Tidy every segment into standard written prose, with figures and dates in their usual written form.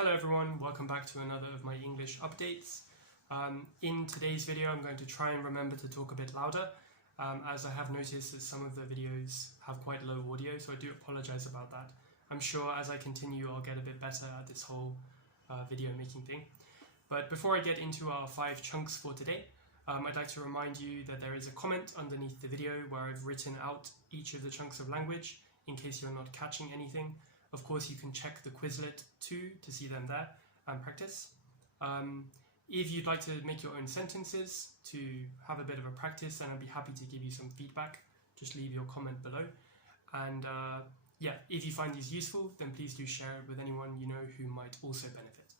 Hello everyone, welcome back to another of my English updates. In today's video I'm going to try and remember to talk a bit louder, as I have noticed that some of the videos have quite low audio, so I do apologize about that. I'm sure as I continue I'll get a bit better at this whole video making thing. But before I get into our 5 chunks for today, I'd like to remind you that there is a comment underneath the video where I've written out each of the chunks of language in case you're not catching anything. Of course, you can check the Quizlet too to see them there and practice. If you'd like to make your own sentences to have a bit of a practice, then I'd be happy to give you some feedback. Just leave your comment below. And yeah, if you find these useful, then please do share it with anyone you know who might also benefit.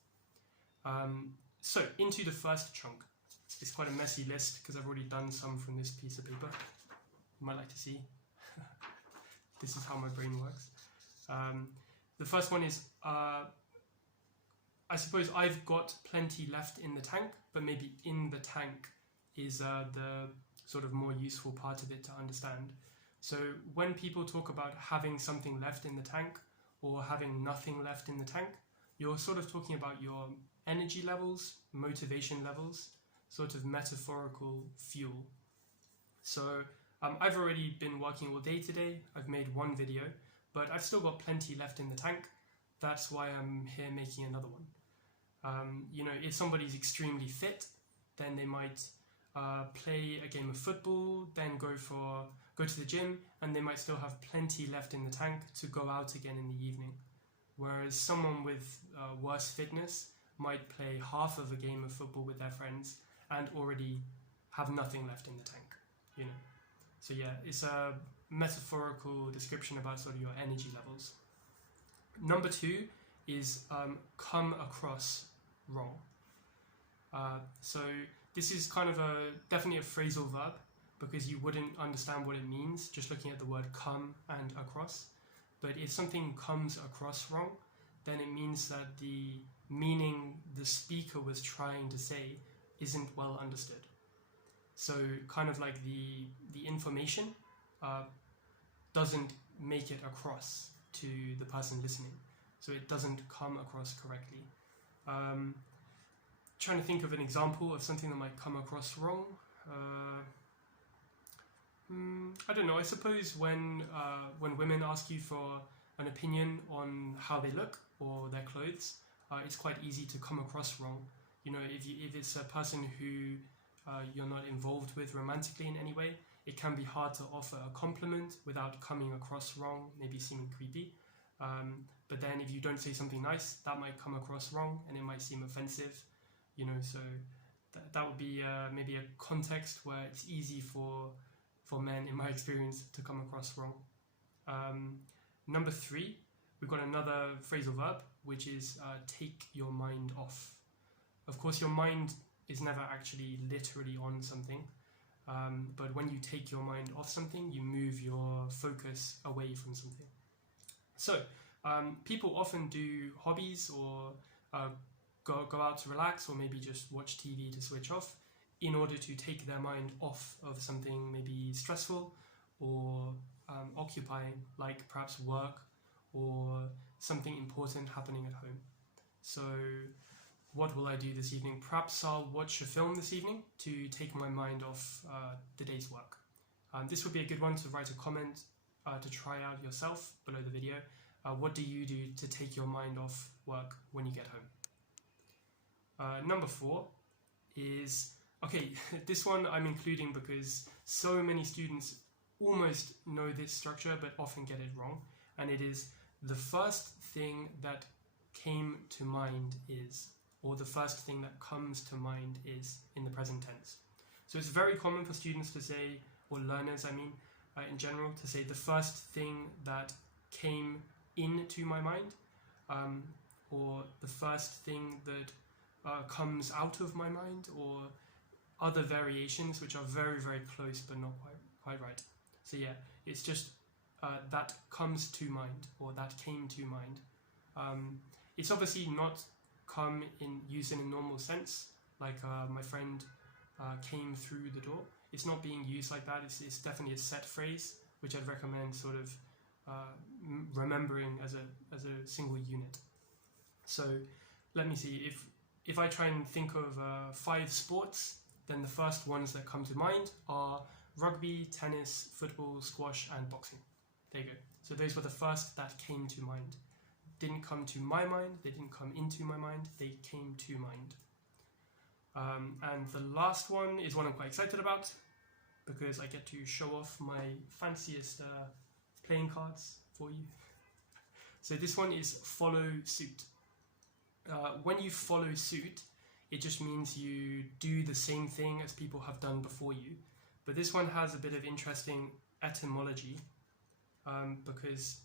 So, into the first chunk. It's quite a messy list because I've already done some from this piece of paper. You might like to see. This is how my brain works. The first one is, I suppose I've got plenty left in the tank, but maybe in the tank is the sort of more useful part of it to understand. So when people talk about having something left in the tank or having nothing left in the tank, you're sort of talking about your energy levels, motivation levels, sort of metaphorical fuel. So I've already been working all day today. I've made one video, but I've still got plenty left in the tank. That's why I'm here making another one. You know, if somebody's extremely fit, then they might play a game of football, then go to the gym, and they might still have plenty left in the tank to go out again in the evening. Whereas someone with worse fitness might play half of a game of football with their friends and already have nothing left in the tank, you know. So yeah, it's a metaphorical description about sort of your energy levels. Number 2 is come across wrong. So this is kind of definitely a phrasal verb because you wouldn't understand what it means just looking at the word come and across. But if something comes across wrong, then it means that the meaning the speaker was trying to say isn't well understood. So kind of like the information doesn't make it across to the person listening. So it doesn't come across correctly. Trying to think of an example of something that might come across wrong. I don't know, I suppose when women ask you for an opinion on how they look or their clothes, it's quite easy to come across wrong. You know, if it's a person who you're not involved with romantically in any way, it can be hard to offer a compliment without coming across wrong, maybe seeming creepy. But then if you don't say something nice, that might come across wrong and it might seem offensive, you know, so that would be maybe a context where it's easy for men, in my experience, to come across wrong. Number 3, we've got another phrasal verb, which is take your mind off. Of course, your mind is never actually literally on something, but when you take your mind off something, you move your focus away from something. So, people often do hobbies or go out to relax or maybe just watch TV to switch off in order to take their mind off of something maybe stressful or occupying, like perhaps work or something important happening at home. So, what will I do this evening? Perhaps I'll watch a film this evening to take my mind off the day's work. This would be a good one to write a comment to try out yourself below the video. What do you do to take your mind off work when you get home? Number 4 is, okay, this one I'm including because so many students almost know this structure but often get it wrong. And it is the first thing that came to mind is, or the first thing that comes to mind is, in the present tense. So it's very common for students to say, or learners I mean, in general, to say the first thing that came into my mind, or the first thing that comes out of my mind, or other variations which are very, very close but not quite right. So yeah, it's just that comes to mind, or that came to mind. It's obviously not come in used in a normal sense, like my friend came through the door. It's not being used like that. It's definitely a set phrase, which I'd recommend sort of remembering as a single unit. So let me see, if I try and think of 5 sports, then the first ones that come to mind are rugby, tennis, football, squash, and boxing. There you go. So those were the first that came to mind. Didn't come to my mind, they didn't come into my mind, they came to mind. And the last one is one I'm quite excited about, because I get to show off my fanciest playing cards for you. So this one is follow suit. When you follow suit, it just means you do the same thing as people have done before you. But this one has a bit of interesting etymology, because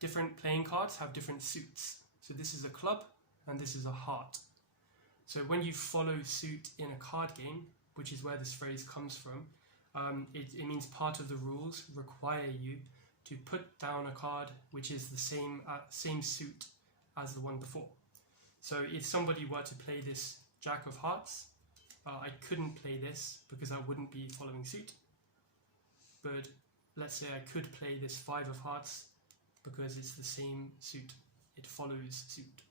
different playing cards have different suits. So this is a club and this is a heart. So when you follow suit in a card game, which is where this phrase comes from, it means part of the rules require you to put down a card which is the same suit as the one before. So if somebody were to play this Jack of Hearts, I couldn't play this because I wouldn't be following suit. But let's say I could play this 5 of Hearts because it's the same suit. It follows suit.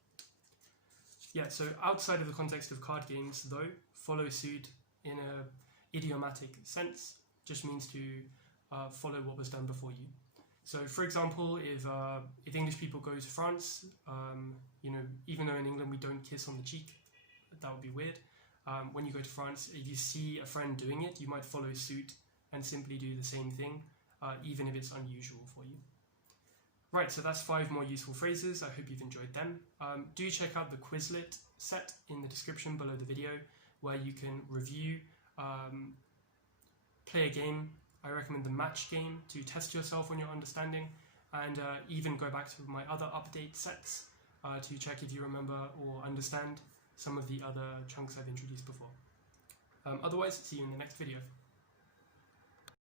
Yeah, so outside of the context of card games, though, follow suit in a idiomatic sense just means to follow what was done before you. So, for example, if English people go to France, even though in England we don't kiss on the cheek, that would be weird. When you go to France, if you see a friend doing it, you might follow suit and simply do the same thing, even if it's unusual for you. Right, so that's 5 more useful phrases. I hope you've enjoyed them. Do check out the Quizlet set in the description below the video, where you can review, play a game. I recommend the match game to test yourself on your understanding, and even go back to my other update sets to check if you remember or understand some of the other chunks I've introduced before. Otherwise, see you in the next video.